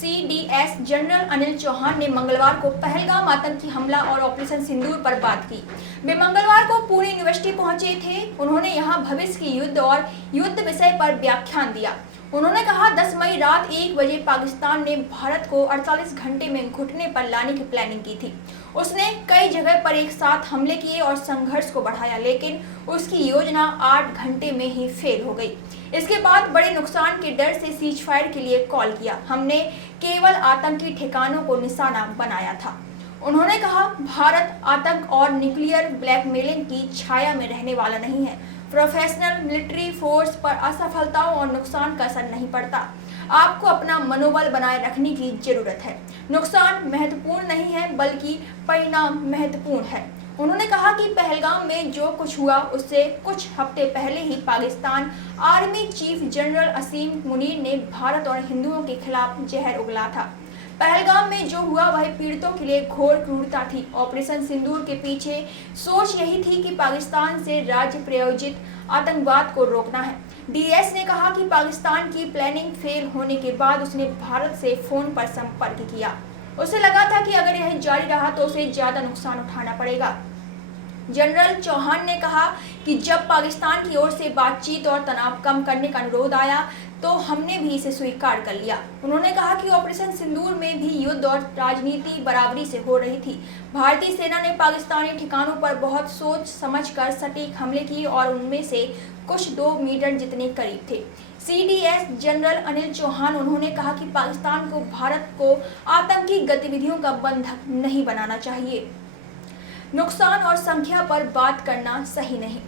CDS general Anil Chauhan ने मंगलवार को पहलगाम आतंकी हमला और ऑपरेशन सिंदूर पर बात की। वे मंगलवार को पुणे यूनिवर्सिटी पहुंचे थे। उन्होंने यहां भविष्य की युद्ध और युद्ध विषय पर व्याख्यान दिया। उन्होंने कहा, 10 मई रात 1 बजे पाकिस्तान ने भारत को 48 घंटे में घुटने पर लाने की प्लानिंग की थी। उसने कई जगह पर एक साथ हमले किए और संघर्ष को बढ़ाया, लेकिन उसकी योजना 8 घंटे में ही फेल हो गई। इसके बाद बड़े नुकसान के डर से सीज फायर के लिए कॉल किया। हमने केवल आतंकी ठिकानों को निशाना बनाया था। उन्होंने कहा, भारत आतंक और न्यूक्लियर ब्लैकमेलिंग की छाया में रहने वाला नहीं है। प्रोफेशनल मिलिट्री फोर्स पर असफलताओं और नुकसान का असर नहीं पड़ता। आपको अपना मनोबल बनाए रखने की जरूरत है। नुकसान महत्वपूर्ण नहीं है, बल्कि परिणाम महत्वपूर्ण है। उन्होंने कहा कि पहलगाम में जो कुछ हुआ उससे कुछ हफ्ते पहले ही पाकिस्तान आर्मी चीफ जनरल असीम मुनीर ने भारत और हिंदुओं के खिलाफ जहर उगला था। पहलगाम में जो हुआ वह पीड़ितों के लिए घोर क्रूरता थी। ऑपरेशन सिंदूर के पीछे सोच यही थी कि पाकिस्तान से राज्य प्रायोजित आतंकवाद को रोकना है। डीएस ने कहा कि पाकिस्तान की प्लानिंग फेल होने के बाद उसने भारत से फोन पर संपर्क किया। उसे लगा था कि अगर यह जारी रहा तो उसे ज्यादा नुकसान उठाना पड़ेगा। जनरल चौहान ने कहा कि जब पाकिस्तान की ओर से बातचीत और तनाव कम करने का अनुरोध आया तो हमने भी इसे स्वीकार कर लिया। उन्होंने कहा कि ऑपरेशन सिंदूर में भी युद्ध और राजनीति बराबरी से हो रही थी। भारतीय सेना ने पाकिस्तानी ठिकानों पर बहुत सोच समझकर सटीक हमले किए और उनमें से कुछ 2 मीटर जितने करीब थे। सीडीएस जनरल अनिल चौहान उन्होंने कहा कि पाकिस्तान को भारत को आतंकी गतिविधियों का बंधक नहीं बनाना चाहिए। नुकसान और संख्या पर बात करना सही नहीं।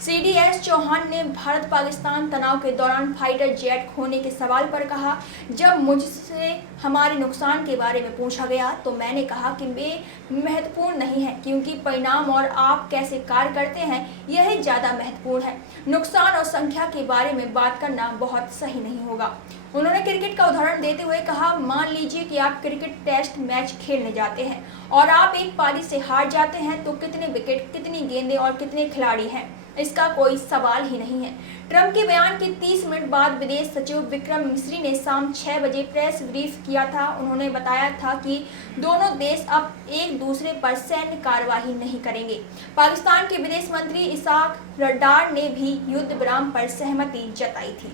सीडीएस चौहान ने भारत पाकिस्तान तनाव के दौरान फाइटर जेट खोने के सवाल पर कहा, जब मुझसे हमारे नुकसान के बारे में पूछा गया तो मैंने कहा कि वे महत्वपूर्ण नहीं है, क्योंकि परिणाम और आप कैसे कार्य करते हैं यह ज़्यादा महत्वपूर्ण है। नुकसान और संख्या के बारे में बात करना बहुत सही नहीं होगा। उन्होंने क्रिकेट का उदाहरण देते हुए कहा, मान लीजिए कि आप क्रिकेट टेस्ट मैच खेलने जाते हैं और आप एक पारी से हार जाते हैं तो कितने विकेट, कितनी गेंदें और कितने खिलाड़ी हैं, इसका कोई सवाल ही नहीं है। ट्रंप के बयान के 30 मिनट बाद विदेश सचिव विक्रम मिस्री ने शाम 6 बजे प्रेस ब्रीफ किया था। उन्होंने बताया था कि दोनों देश अब एक दूसरे पर सैन्य कार्यवाही नहीं करेंगे। पाकिस्तान के विदेश मंत्री इसाक डार ने भी युद्ध विराम पर सहमति जताई थी।